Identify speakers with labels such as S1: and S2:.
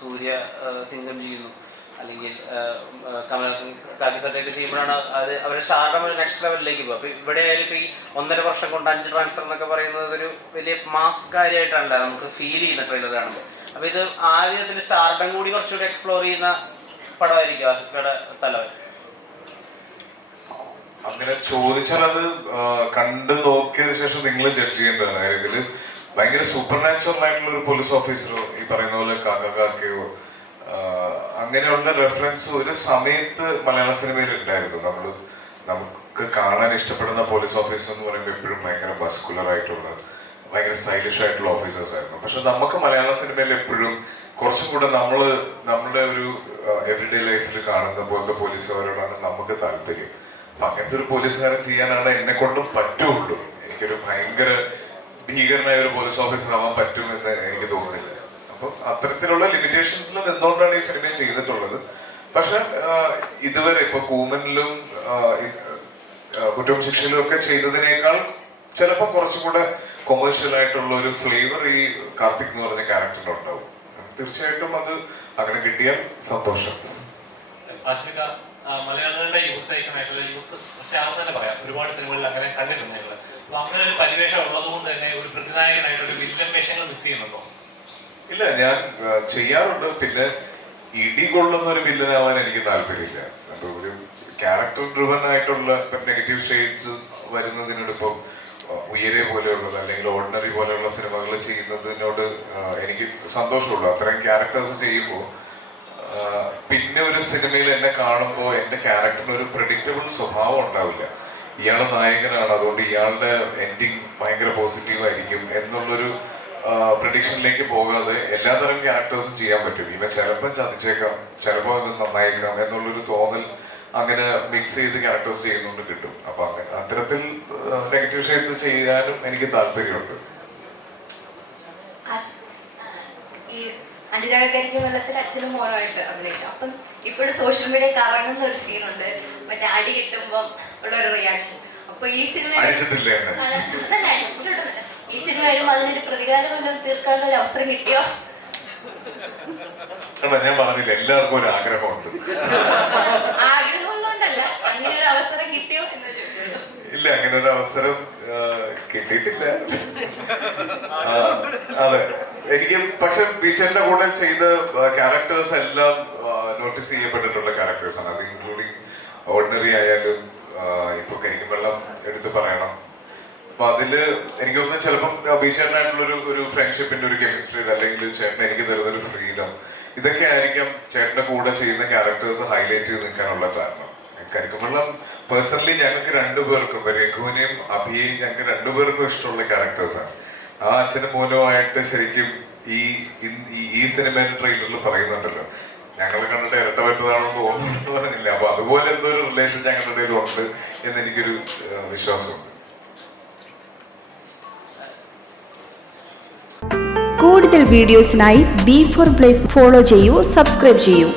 S1: സൂര്യ സിംഗം ചെയ്യുന്നു. അല്ലെങ്കിൽ കമലഹാസൻ കാക്കി സട്ടയൊക്കെ ചെയ്യുമ്പോഴാണ് അത് സ്റ്റാർഡം ഒരു നെക്സ്റ്റ് ലെവലിലേക്ക് പോകും അപ്പോൾ ഇവിടെ ആയാലും ഇപ്പോൾ ഈ ഒന്നര വർഷം കൊണ്ട് അഞ്ച് ട്രാൻസ്ഫർ എന്നൊക്കെ പറയുന്നത് ഒരു വലിയ മാസ് കാര്യമായിട്ടാണ് നമുക്ക് ഫീൽ ചെയ്യുന്ന ട്രെയിലർ കാണുമ്പോൾ. അപ്പോൾ ഇത് ആ വിധത്തിൽ സ്റ്റാർഡം കൂടി കുറച്ചുകൂടി എക്സ്പ്ലോർ ചെയ്യുന്ന പടമായിരിക്കും ആസിഫയുടെ തലവൻ.
S2: അങ്ങനെ ചോദിച്ചാൽ അത് കണ്ടു നോക്കിയതിനു ശേഷം നിങ്ങൾ ജഡ്ജ് ചെയ്യേണ്ടതാണ്. കാര്യം ഇതിൽ ഭയങ്കര സൂപ്പർ നാച്ചുറൽ ആയിട്ടുള്ള ഒരു പോലീസ് ഓഫീസറോ ഈ പറയുന്ന പോലെ കാക്ക കാക്കയോ അങ്ങനെയുള്ള റെഫറൻസ് ഒരു സമയത്ത് മലയാള സിനിമയിൽ ഉണ്ടായിരുന്നു. നമ്മൾ നമുക്ക് കാണാൻ ഇഷ്ടപ്പെടുന്ന പോലീസ് ഓഫീസർ എന്ന് പറയുമ്പോൾ എപ്പോഴും ഭയങ്കര ബസ്കുലർ ആയിട്ടുള്ള ഭയങ്കര സ്റ്റൈലിഷ് ആയിട്ടുള്ള ഓഫീസേഴ്സ് ആയിരുന്നു. പക്ഷെ നമുക്ക് മലയാള സിനിമയിൽ എപ്പോഴും കുറച്ചും കൂടെ നമ്മൾ നമ്മുടെ ഒരു എവറിഡേ ലൈഫിൽ കാണുന്ന പോലത്തെ പോലീസുകാരോടാണ് നമുക്ക് താല്പര്യം. അപ്പൊ അങ്ങനത്തെ ഒരു പോലീസുകാരൻ ചെയ്യാനാണ് എന്നെ കൊണ്ടും പറ്റുള്ളൂ. എനിക്കൊരു ഭയങ്കര ഭീകരനായ ഒരു പോലീസ് ഓഫീസറാവാൻ പറ്റും പറ്റുമെന്ന് എനിക്ക് തോന്നുന്നില്ല. അപ്പൊ അത്തരത്തിലുള്ള ലിമിറ്റേഷൻസിൽ നിന്നുകൊണ്ടാണ് ഈ സിനിമ ചെയ്തിട്ടുള്ളത്? പക്ഷെ ഇതുവരെ ഇപ്പൊ കൂമനിലും കുറ്റവും ശിക്ഷയിലും ഒക്കെ ചെയ്തതിനേക്കാൾ ചിലപ്പോൾ കുറച്ചും കൂടെ കൊമേഴ്ഷ്യൽ ആയിട്ടുള്ള ഒരു ഫ്ലേവർ ഈ കാർത്തിക് എന്ന് പറയുന്ന ക്യാരക്ടറിൽ ഉണ്ടാവും. തീർച്ചയായിട്ടും അത് അങ്ങനെ കിട്ടിയാൽ സന്തോഷം.
S3: മലയാളികളുടെ യൂത്ത് ഐക്കണായിട്ടുള്ള യൂത്ത് സ്റ്റാർ തന്നെ പറയാം. ഒരുപാട് സിനിമകളിൽ അങ്ങനെ കണ്ടിട്ടുണ്ട് ഞങ്ങൾ പരിവേഷം ഉള്ളതുകൊണ്ട് തന്നെ ഒരു ഒരു മിസ്
S2: ഇല്ല ഞാൻ ചെയ്യാറുണ്ട്. പിന്നെ ഇടി കൊള്ളുന്ന ഒരു വില്ലനാവാൻ എനിക്ക് താല്പര്യമില്ല. അപ്പൊ ഒരു ക്യാരക്ടർ ഡ്രിവൻ ആയിട്ടുള്ള നെഗറ്റീവ് ഷെയ്ഡ്സ് വരുന്നതിനോടൊപ്പം ഉയരെ പോലെയുള്ളത് അല്ലെങ്കിൽ ഓർഡിനറി പോലെയുള്ള സിനിമകൾ ചെയ്യുന്നതിനോട് എനിക്ക് സന്തോഷമുള്ളൂ. അത്തരം ക്യാരക്ടേഴ്സ് ചെയ്യുമ്പോൾ പിന്നെ ഒരു സിനിമയിൽ എന്നെ കാണുമ്പോൾ എന്റെ ക്യാരക്ടറിന് ഒരു പ്രഡിക്റ്റബിൾ സ്വഭാവം ഉണ്ടാവില്ല. ഇയാൾ നായകനാണ്. അതുകൊണ്ട് ഇയാളുടെ എൻഡിങ് ഭയങ്കര പോസിറ്റീവ് ആയിരിക്കും എന്നുള്ളൊരു പ്രഡിക്ഷനിലേക്ക് പോകാതെ എല്ലാതരം ക്യാരക്ടേഴ്സും ചെയ്യാൻ പറ്റും. ഇവ ചിലപ്പം ചതിച്ചേക്കാം ചിലപ്പോൾ അത് നന്നായേക്കാം എന്നുള്ളൊരു തോന്നൽ അങ്ങനെ മിക്സ് ചെയ്ത് ക്യാരക്ടേഴ്സ് ചെയ്യുന്നുണ്ട് കിട്ടും. അപ്പൊ അങ്ങനെ അത്തരത്തിൽ നെഗറ്റീവ് ഷെയ്ഡ്സ് ചെയ്യാനും എനിക്ക് താല്പര്യമുണ്ട്
S4: അസ്- ആ, ഈ അനുരാഗകരിക്ക് വെള്ളത്തിൽ അച്ഛനും മോനുമായിട്ട് അഭിനയിച്ചു അപ്പം ഇപ്പോഴും സോഷ്യൽ മീഡിയ കറങ്ങുന്ന ഒരു സീനുണ്ട് മറ്റേ അടി കിട്ടുമ്പോൾ ഉള്ള ഒരു റിയാക്ഷൻ അപ്പൊ ഈ സിനിമ. ഈ സിനിമ വരുമ്പോൾ അതിനൊരു പ്രതികാരം വല്ലതും തീർക്കാനുള്ള ഒരു അവസരം കിട്ടിയോ?
S2: ഞാൻ പറഞ്ഞില്ല എല്ലാവർക്കും ഒരു ആഗ്രഹമുണ്ട്.
S4: ആഗ്രഹമുള്ളതുകൊണ്ടല്ല അങ്ങനെ ഒരു അവസരം കിട്ടിയോ
S2: ഇല്ല അങ്ങനെ ഒരു അവസരം കിട്ടിയിട്ടില്ല. അതെ. എനിക്ക് പക്ഷെ ബീച്ചറിന്റെ കൂടെ ചെയ്ത ക്യാരക്ടേഴ്സ് എല്ലാം നോട്ടീസ് ചെയ്യപ്പെട്ടിട്ടുള്ള ക്യാരക്ടേഴ്സ് ആണ്. അത് ഇൻക്ലൂഡിങ് ഓർഡിനറി ആയാലും ഇപ്പൊ കരിക്കും വെള്ളം എടുത്ത് പറയണം. അപ്പൊ അതിൽ എനിക്ക് തോന്നുന്നു ചിലപ്പം ബീച്ചറിനായിട്ടുള്ള ഒരു ഫ്രണ്ട്ഷിപ്പിന്റെ ഒരു കെമിസ്ട്രി അല്ലെങ്കിൽ ചേട്ടൻ എനിക്ക് തരുന്ന ഒരു ഫ്രീഡം ഇതൊക്കെ ആയിരിക്കും ചേട്ടന്റെ കൂടെ ചെയ്യുന്ന ക്യാരക്ടേഴ്സ് ഹൈലൈറ്റ് ചെയ്ത് നിൽക്കാനുള്ള കാരണം. കരിക്കുമ്പള്ളം പേഴ്സണലി ഞങ്ങൾക്ക് രണ്ടുപേർക്കും രഘുവിനെയും അഭിയെയും ഞങ്ങൾക്ക് രണ്ടുപേർക്കും ഇഷ്ടമുള്ള ക്യാരക്ടേഴ്സാണ് ആ അച്ഛനും മൂലമായിട്ട് ശരിക്കും ഈ ഈ- സിനിമയിൽ ട്രെയിലറിൽ പറയുന്നുണ്ടല്ലോ. ഞങ്ങളെ കണ്ടിട്ട് ഇരട്ട പറ്റതാണെന്ന് തോന്നുന്നു പറഞ്ഞില്ല. അപ്പൊ അതുപോലെ എന്തോ ഒരു റിലേഷൻ ഇടയിലുണ്ട് എന്ന് എനിക്കൊരു വിശ്വാസം. വിശ്വാസമുണ്ട്
S5: കൂടുതൽ വീഡിയോസിനായി ബി ഫോർ പ്ലേസ് ഫോളോ ചെയ്യൂ സബ്സ്ക്രൈബ് ചെയ്യൂ.